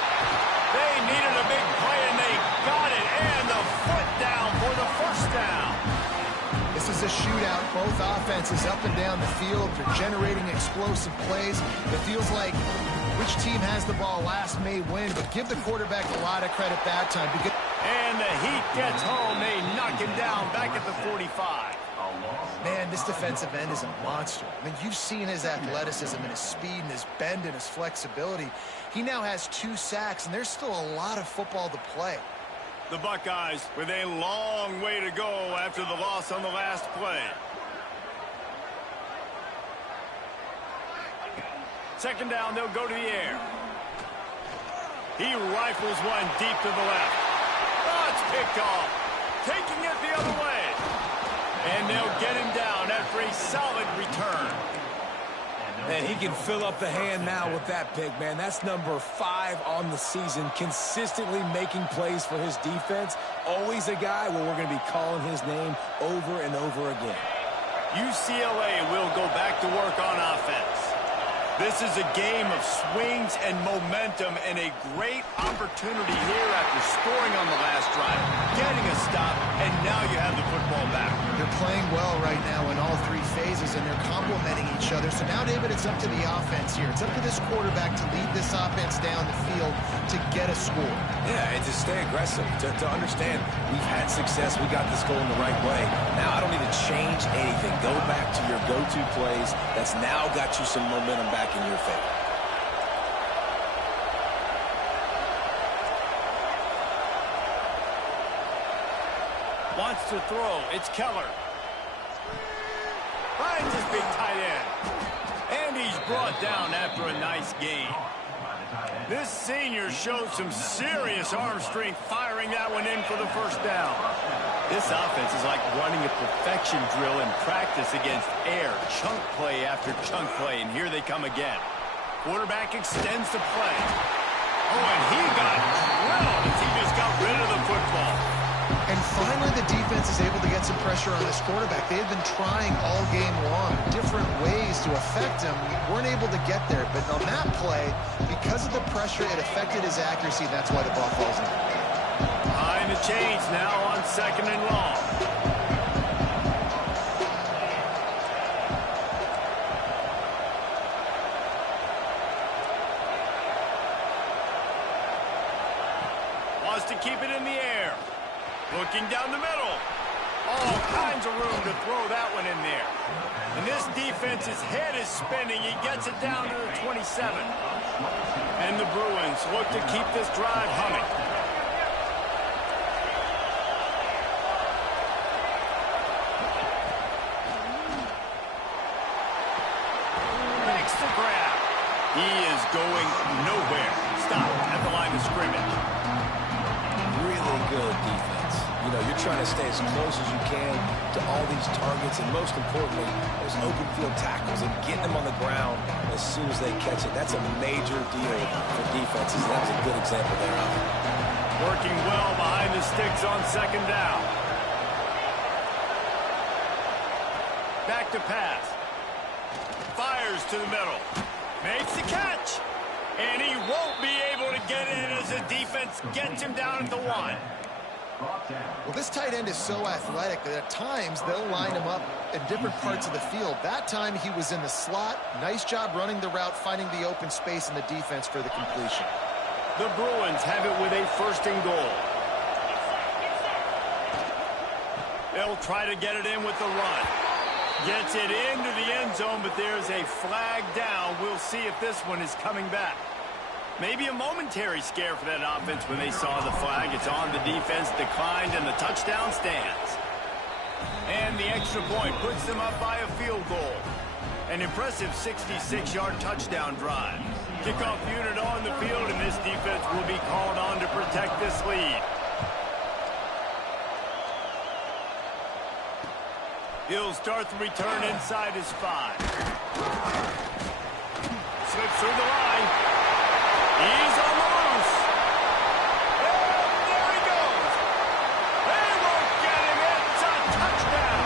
They needed a big play, and they got it. And the foot down for the first down. This is a shootout. Both offenses up and down the field. They're generating explosive plays. It feels like which team has the ball last may win, but give the quarterback a lot of credit that time. And the Heat gets home. They knock him down back at the 45. Man, this defensive end is a monster. I mean, you've seen his athleticism and his speed and his bend and his flexibility. He now has 2 sacks, and there's still a lot of football to play. The Buckeyes with a long way to go after the loss on the last play. Second down, they'll go to the air. He rifles one deep to the left. Oh, it's picked off. Taking it the other way. And they'll get him down after a solid return. And he can fill up the hand now with that pick, man. That's number 5 on the season, consistently making plays for his defense. Always a guy where we're going to be calling his name over and over again. UCLA will go back to work on offense. This is a game of swings and momentum, and a great opportunity here after scoring on the last drive, getting a stop, and now you have the football back. They're playing well right now in all 3 phases, and they're complementing each other. So now, David, it's up to the offense here. It's up to this quarterback to lead this offense down the field to get a score. Yeah, and to stay aggressive, to understand we've had success, we got this going the right way. Now I don't need to change anything. Go back to your go-to plays. That's now got you some momentum back in your favor. Wants to throw. It's Keller. Finds his big tight end. And he's brought down after a nice gain. This senior showed some serious arm strength firing that one in for the first down. This offense is like running a perfection drill in practice against air. Chunk play after chunk play, and here they come again. Quarterback extends the play. Oh, and he got drilled as he just got rid of the football. And finally, the defense is able to get some pressure on this quarterback. They had been trying all game long, different ways to affect him. Weren't able to get there, but on that play, because of the pressure, it affected his accuracy. That's why the ball falls in. Behind the chains now on second and long. Looking down the middle. All kinds of room to throw that one in there. And this defense's head is spinning. He gets it down to the 27. And the Bruins look to keep this drive humming. Makes the grab. He is going nowhere. Stop at the line of scrimmage. Really good defense. You know, you're trying to stay as close as you can to all these targets, and most importantly, those open field tackles and getting them on the ground as soon as they catch it. That's a major deal for defenses. That was a good example there of it. Working well behind the sticks on second down. Back to pass. Fires to the middle. Makes the catch. And he won't be able to get in as the defense gets him down at the 1. Well, this tight end is so athletic that at times they'll line him up in different parts of the field. That time he was in the slot. Nice job running the route, finding the open space in the defense for the completion. The Bruins have it with a 1st and goal. They'll try to get it in with the run. Gets it into the end zone, but there's a flag down. We'll see if this one is coming back. Maybe a momentary scare for that offense when they saw the flag. It's on, the defense declined, and the touchdown stands. And the extra point puts them up by a field goal. An impressive 66-yard touchdown drive. Kickoff unit on the field, and this defense will be called on to protect this lead. He'll start the return inside his 5. Slips through the line. He's on the loose. And there he goes. They won't get him. It's a touchdown.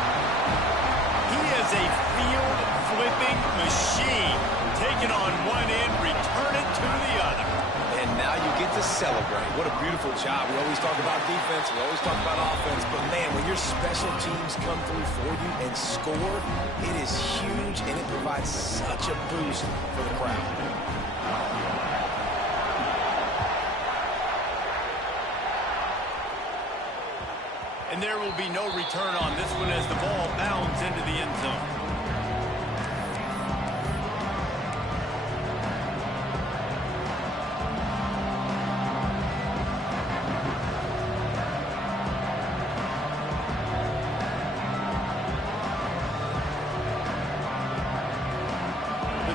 He is a field-flipping machine. Taking on one end, return it to the other. And now you get to celebrate. What a beautiful job. We always talk about defense. We always talk about offense. But, man, when your special teams come through for you and score, it is huge, and it provides such a boost for the crowd. And there will be no return on this one as the ball bounds into the end zone.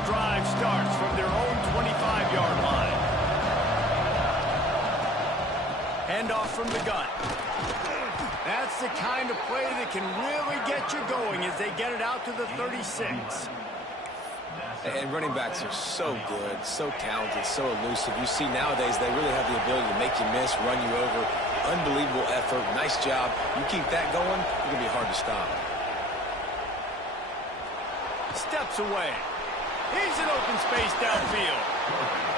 Drive starts from their own 25-yard line. Handoff from the gun. That's the kind of play that can really get you going as they get it out to the 36. And running backs are so good, so talented, so elusive. You see nowadays they really have the ability to make you miss, run you over. Unbelievable effort. Nice job. You keep that going, it's going to be hard to stop. Steps away. He's in open space downfield.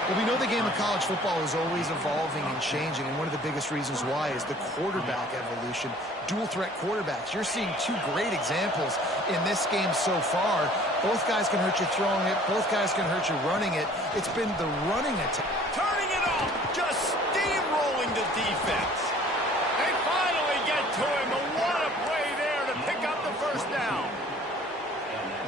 Well, we know the game of college football is always evolving and changing, and one of the biggest reasons why is the quarterback evolution. Dual-threat quarterbacks. You're seeing 2 great examples in this game so far. Both guys can hurt you throwing it. Both guys can hurt you running it. It's been the running attack. Turning it off. Just steamrolling the defense. They finally get to him, but what a play there to pick up the 1st down.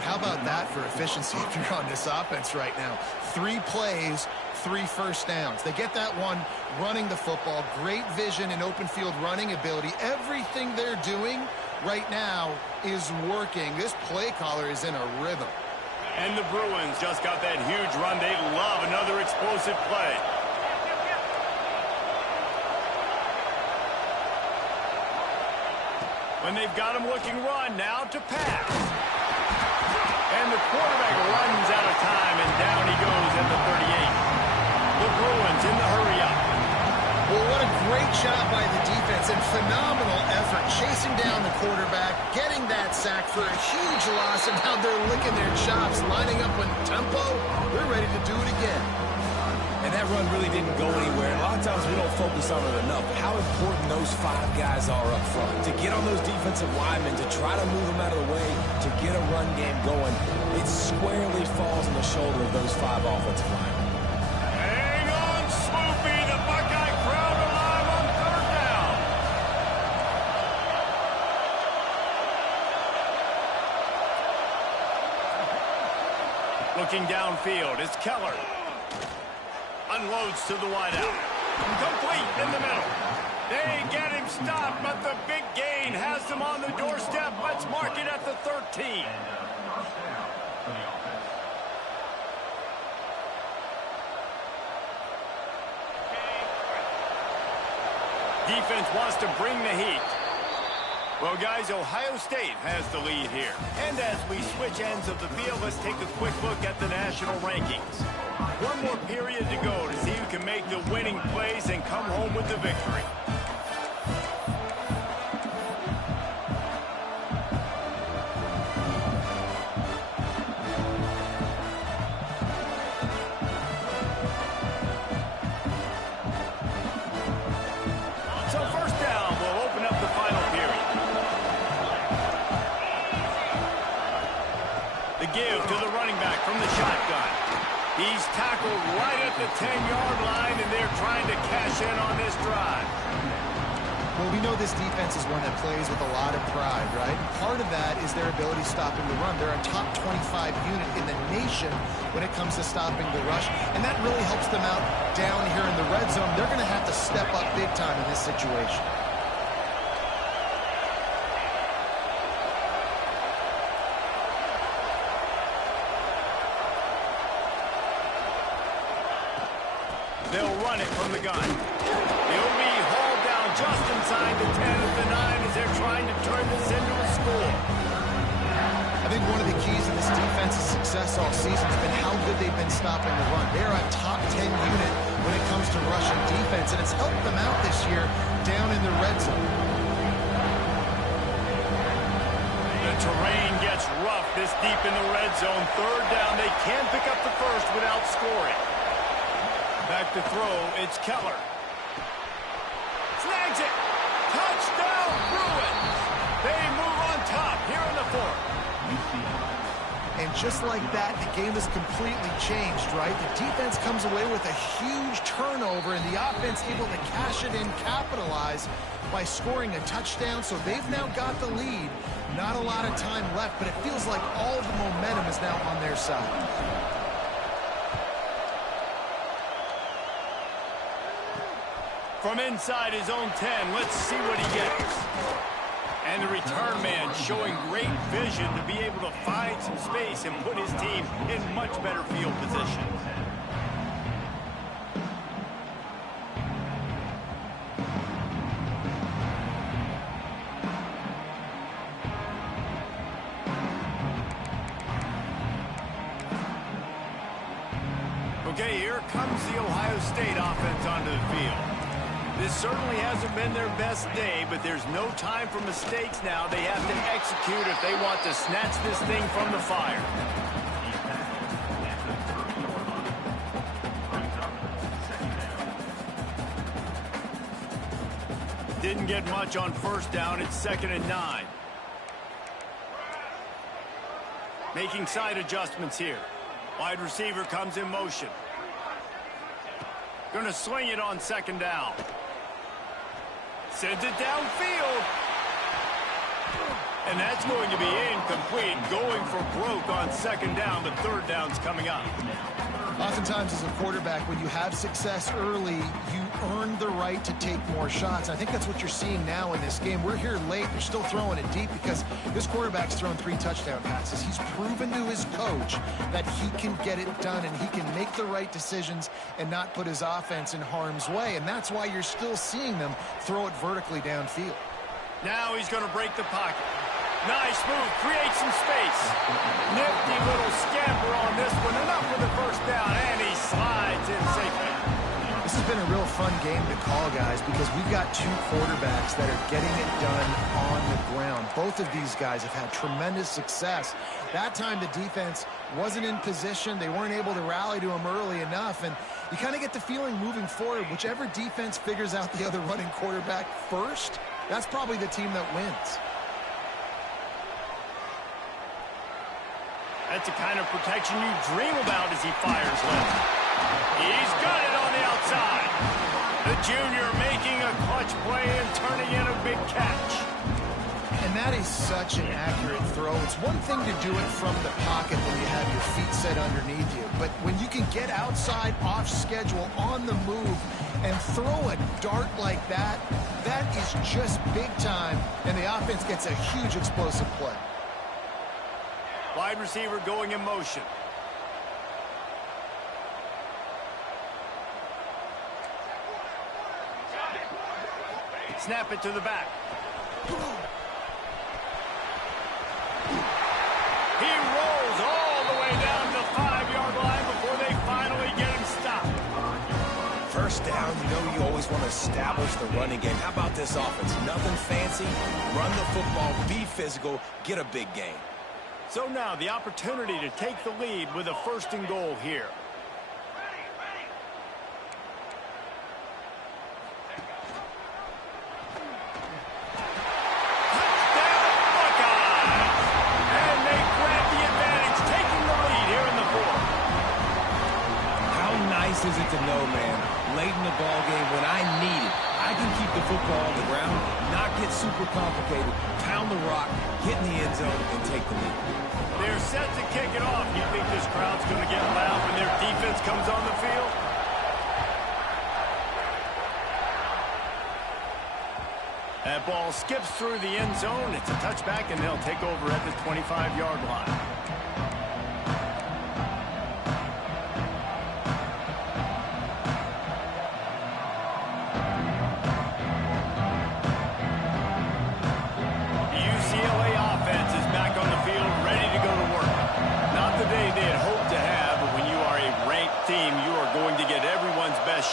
How about that for efficiency if you're on this offense right now? 3 plays, 3 1st downs. They get that one running the football. Great vision and open field running ability. Everything they're doing right now is working. This play caller is in a rhythm. And the Bruins just got that huge run. They love another explosive play. When they've got him looking run, now to pass. And the quarterback runs out of time, and down he goes at the 38. The Bruins in the hurry-up. Well, what a great job by the defense and phenomenal effort chasing down the quarterback, getting that sack for a huge loss, and now they're licking their chops, lining up with tempo. They're ready to do it again. And that run really didn't go anywhere. And a lot of times we don't focus on it enough. How important those 5 guys are up front. To get on those defensive linemen, to try to move them out of the way, to get a run game going, it squarely falls on the shoulder of those 5 offensive linemen. Hang on, Swoopy. The Buckeye crowd alive on 3rd down. Looking downfield, it's Keller. Unloads to the wideout. Complete in the middle. They get him stopped, but the big gain has them on the doorstep. Let's mark it at the 13. Defense wants to bring the heat. Well, guys, Ohio State has the lead here. And as we switch ends of the field, let's take a quick look at the national rankings. One more period to go to see who can make the winning plays and come home with the victory. So first down will open up the final period. The give to the running back from the shotgun. He's tackled right at the 10-yard line, and they're trying to cash in on this drive. Well, we know this defense is one that plays with a lot of pride, right? Part of that is their ability stopping the run. They're a top 25 unit in the nation when it comes to stopping the rush, and that really helps them out down here in the red zone. They're going to have to step up big time in this situation. They'll run it from the gun. He'll be hauled down just inside the 10 of the 9 as they're trying to turn this into a score. I think one of the keys in this defense's success all season has been how good they've been stopping the run. They're a top 10 unit when it comes to rushing defense, and it's helped them out this year down in the red zone. The terrain gets rough this deep in the red zone. Third down, they can pick up the first without scoring. Back to throw, it's Keller. Snags it. Touchdown, Bruins. They move on top here in the fourth. And just like that, the game has completely changed, right? The defense comes away with a huge turnover, and the offense able to cash it in, capitalize by scoring a touchdown. So they've now got the lead. Not a lot of time left, but it feels like all the momentum is now on their side. From inside his own 10, let's see what he gets. And the return man showing great vision to be able to find some space and put his team in much better field position. Okay, here comes the Ohio State offense onto the field. This certainly hasn't been their best day, but there's no time for mistakes now. They have to execute if they want to snatch this thing from the fire. Didn't get much on first down. It's 2nd and 9. Making side adjustments here. Wide receiver comes in motion. Going to sling it on 2nd down. Sends it downfield. And that's going to be incomplete. Going for broke on 2nd down. The 3rd down's coming up. Oftentimes as a quarterback, when you have success early, you earn the right to take more shots. I think that's what you're seeing now in this game. We're here late. They're still throwing it deep because this quarterback's thrown 3 touchdown passes. He's proven to his coach that he can get it done and he can make the right decisions and not put his offense in harm's way. And that's why you're still seeing them throw it vertically downfield. Now he's going to break the pocket. Nice move, create some space. Nifty little scamper on this one. Enough for the first down, and he slides in safely. This has been a real fun game to call, guys, because we've got 2 quarterbacks that are getting it done on the ground. Both of these guys have had tremendous success. That time the defense wasn't in position. They weren't able to rally to him early enough, and you kind of get the feeling moving forward, whichever defense figures out the other running quarterback first, that's probably the team that wins. That's the kind of protection you dream about as he fires left. He's got it on the outside. The junior making a clutch play and turning in a big catch. And that is such an accurate throw. It's one thing to do it from the pocket when you have your feet set underneath you, but when you can get outside, off schedule, on the move, and throw a dart like that, that is just big time, and the offense gets a huge explosive play. Wide receiver going in motion. Snap it to the back. He rolls all the way down the 5-yard line before they finally get him stopped. First down, you know you always want to establish the running game. How about this offense? Nothing fancy. Run the football, be physical, get a big gain. So now the opportunity to take the lead with a 1st and goal here. Is it to know, man, late in the ball game when I need it, I can keep the football on the ground, not get super complicated, pound the rock, get in the end zone, and take the lead. They're set to kick it off. You think this crowd's going to get loud when their defense comes on the field? That ball skips through the end zone. It's a touchback, and they'll take over at the 25-yard line.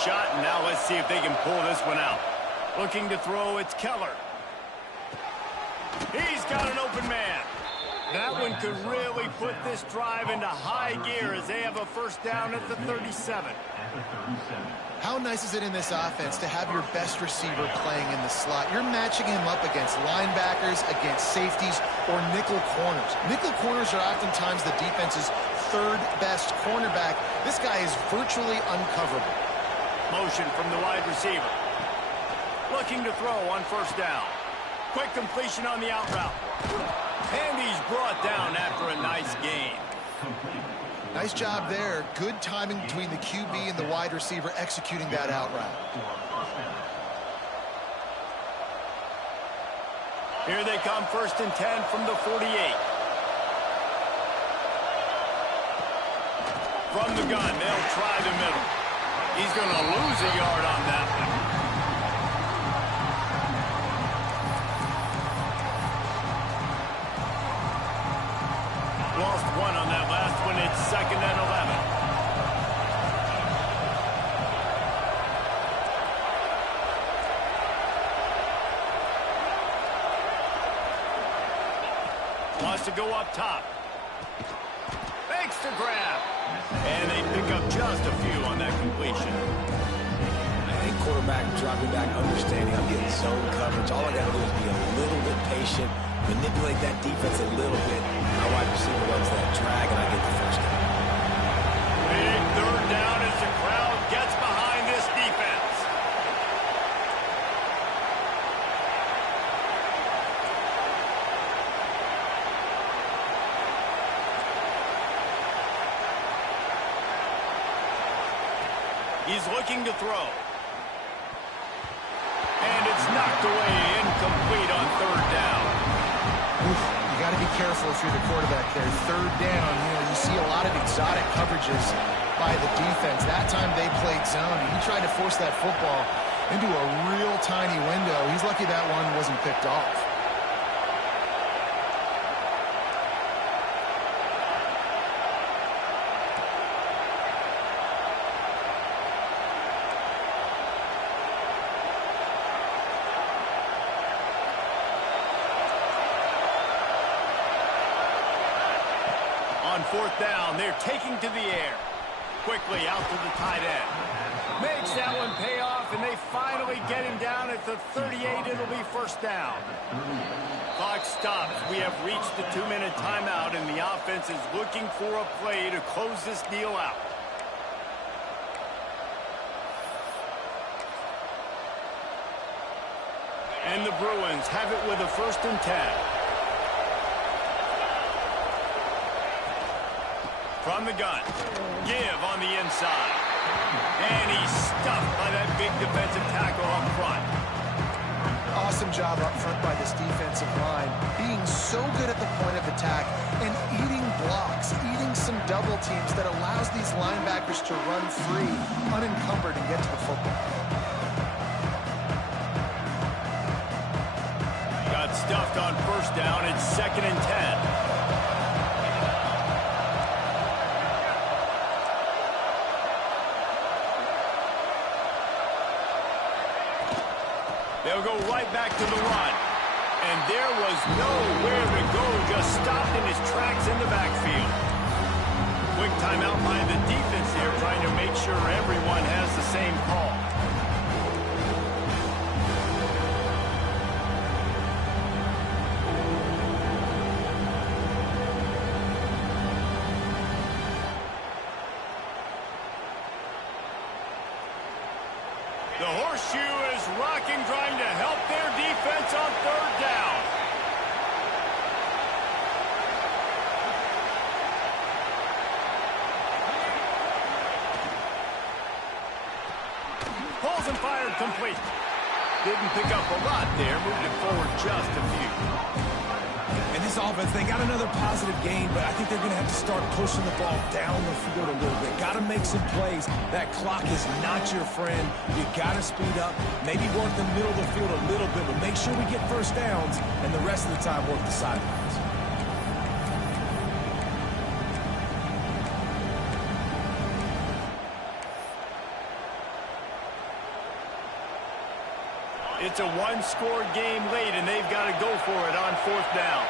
Shot, and now let's see if they can pull this one out. Looking to throw, it's Keller. He's got an open man. That one could really put this drive into high gear as they have a 1st down at the 37. How nice is it in this offense to have your best receiver playing in the slot? You're matching him up against linebackers, against safeties, or nickel corners. Nickel corners are oftentimes the defense's 3rd best cornerback. This guy is virtually uncoverable. Motion from the wide receiver. Looking to throw on 1st down. Quick completion on the out route. And he's brought down after a nice gain. Nice job there. Good timing between the QB and the wide receiver executing that out route. Here they come, 1st and 10 from the 48. From the gun, they'll try the middle. He's going to lose a yard on that one. Lost 1 on that last one. It's 2nd and 11. Wants to go up top. Fakes to grab. And they pick up just a few on that completion. I think quarterback dropping back, understanding I'm getting zone coverage. All I got to do is be a little bit patient, manipulate that defense a little bit. My wide receiver runs that drag, and I get the 1st down. Big 3rd down as the crowd gets behind this defense. He's looking to throw. And it's knocked away, incomplete on 3rd down. Oof, you got to be careful if you're the quarterback there. 3rd down, you see a lot of exotic coverages by the defense. That time they played zone, and he tried to force that football into a real tiny window. He's lucky that one wasn't picked off. On 4th down, they're taking to the air. Quickly out to the tight end. Makes that one pay off, and they finally get him down at the 38. It'll be 1st down. Clock stops. We have reached the 2-minute timeout, and the offense is looking for a play to close this deal out. And the Bruins have it with a 1st and 10. From the gun. Give on the inside. And he's stuffed by that big defensive tackle up front. Awesome job up front by this defensive line, being so good at the point of attack and eating blocks, eating some double teams that allows these linebackers to run free, unencumbered, and get to the football. Got stuffed on first down. It's 2nd and 10. They'll go right back to the run. And there was nowhere to go, just stopped in his tracks in the backfield. Quick timeout by the defense there, trying to make sure everyone has the same call. The horseshoe is rocking, trying to help their defense on 3rd down. Pulls and fired complete. Didn't pick up a lot there, moved it forward just a few. And this offense, they got another positive gain, but I think they're going to have to start pushing the ball down the field a little bit. Got to make some plays. That clock is not your friend. You got to speed up, maybe work the middle of the field a little bit, but make sure we get first downs, and the rest of the time work the sidelines. It's a one-score game late, and they've got to go for it on 4th down.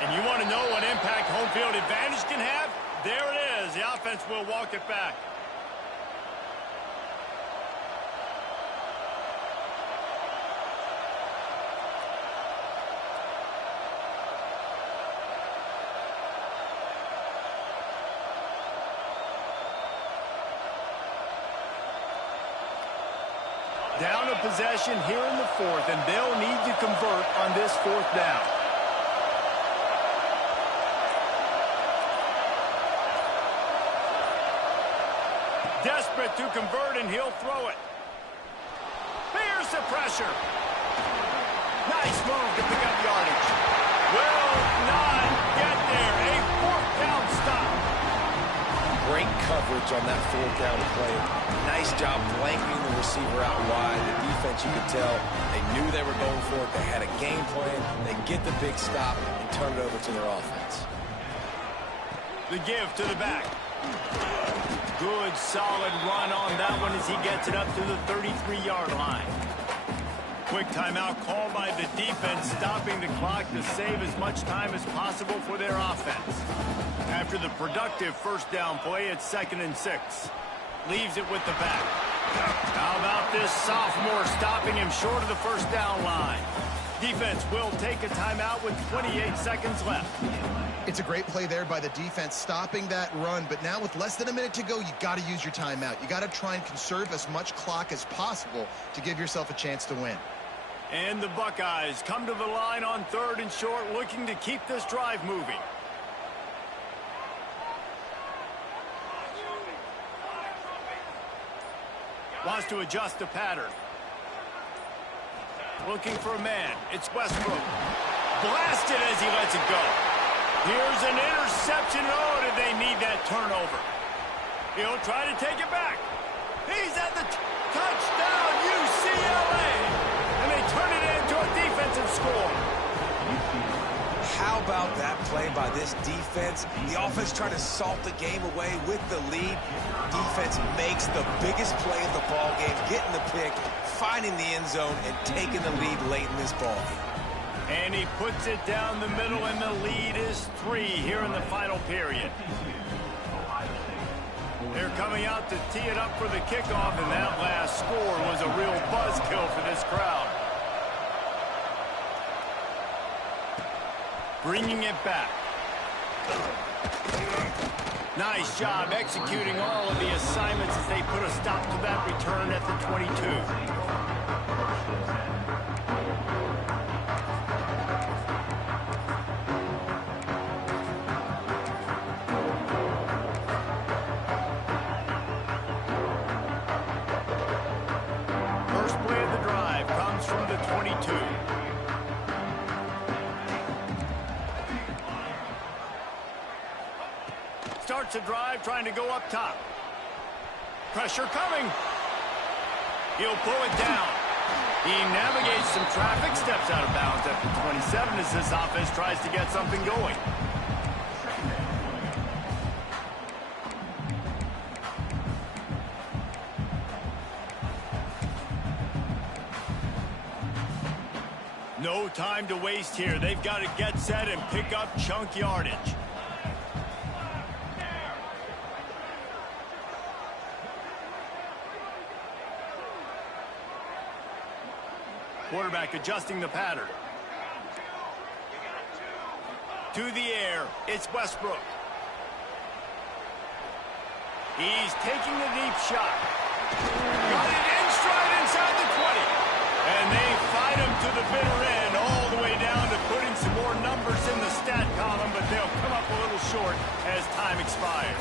And you want to know what impact home field advantage can have? There it is. The offense will walk it back. Down a possession here in the 4th, and they'll need to convert on this 4th down. Desperate to convert, and he'll throw it. Bears the pressure. Nice move to pick up yardage. Will not get there. A 4th down stop. Great coverage on that 4th down play. Nice job blanketing the receiver out wide. The defense, you could tell, they knew they were going for it. They had a game plan. They get the big stop and turn it over to their offense. The give to the back. Good, solid run on that one as he gets it up to the 33-yard line. Quick timeout called by the defense, stopping the clock to save as much time as possible for their offense. After the productive first down play, it's 2nd and 6. Leaves it with the back. How about this sophomore stopping him short of the first down line? Defense will take a timeout with 28 seconds left. It's a great play there by the defense, stopping that run. But now with less than a minute to go, you got to use your timeout. You got to try and conserve as much clock as possible to give yourself a chance to win. And the Buckeyes come to the line on 3rd and short, looking to keep this drive moving. Wants to adjust the pattern. Looking for a man. It's Westbrook. Blasted as he lets it go. Here's an interception. Oh, did they need that turnover? He'll try to take it back. He's at the touchdown, UCLA. And they turn it into a defensive score. How about that play by this defense? The offense trying to salt the game away with the lead. Defense makes the biggest play of the ball game, getting the pick, finding the end zone, and taking the lead late in this ball game. And he puts it down the middle, and the lead is 3 here in the final period. They're coming out to tee it up for the kickoff, and that last score was a real buzzkill for this crowd. Bringing it back. Nice job executing all of the assignments as they put a stop to that return at the 22. starts a drive trying to go up top. Pressure coming. He'll pull it down. He navigates some traffic, steps out of bounds at the 27 as this offense tries to get something going. No time to waste here. They've got to get set and pick up chunk yardage. Quarterback adjusting the pattern. To the air, it's Westbrook. He's taking the deep shot. Got it in stride inside the 20. And they fight him to the bitter end, all the way down to putting some more numbers in the stat column, but they'll come up a little short as time expires.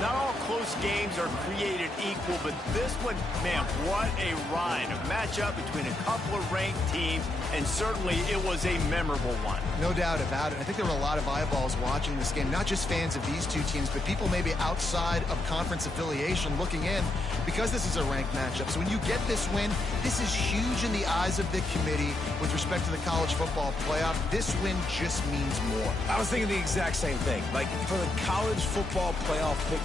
Not all close games are created equal, but this one, man, what a ride. A matchup between a couple of ranked teams, and certainly it was a memorable one. No doubt about it. I think there were a lot of eyeballs watching this game, not just fans of these two teams, but people maybe outside of conference affiliation looking in because this is a ranked matchup. So when you get this win, this is huge in the eyes of the committee with respect to the college football playoff. This win just means more. I was thinking the exact same thing. Like, for the college football playoff pick,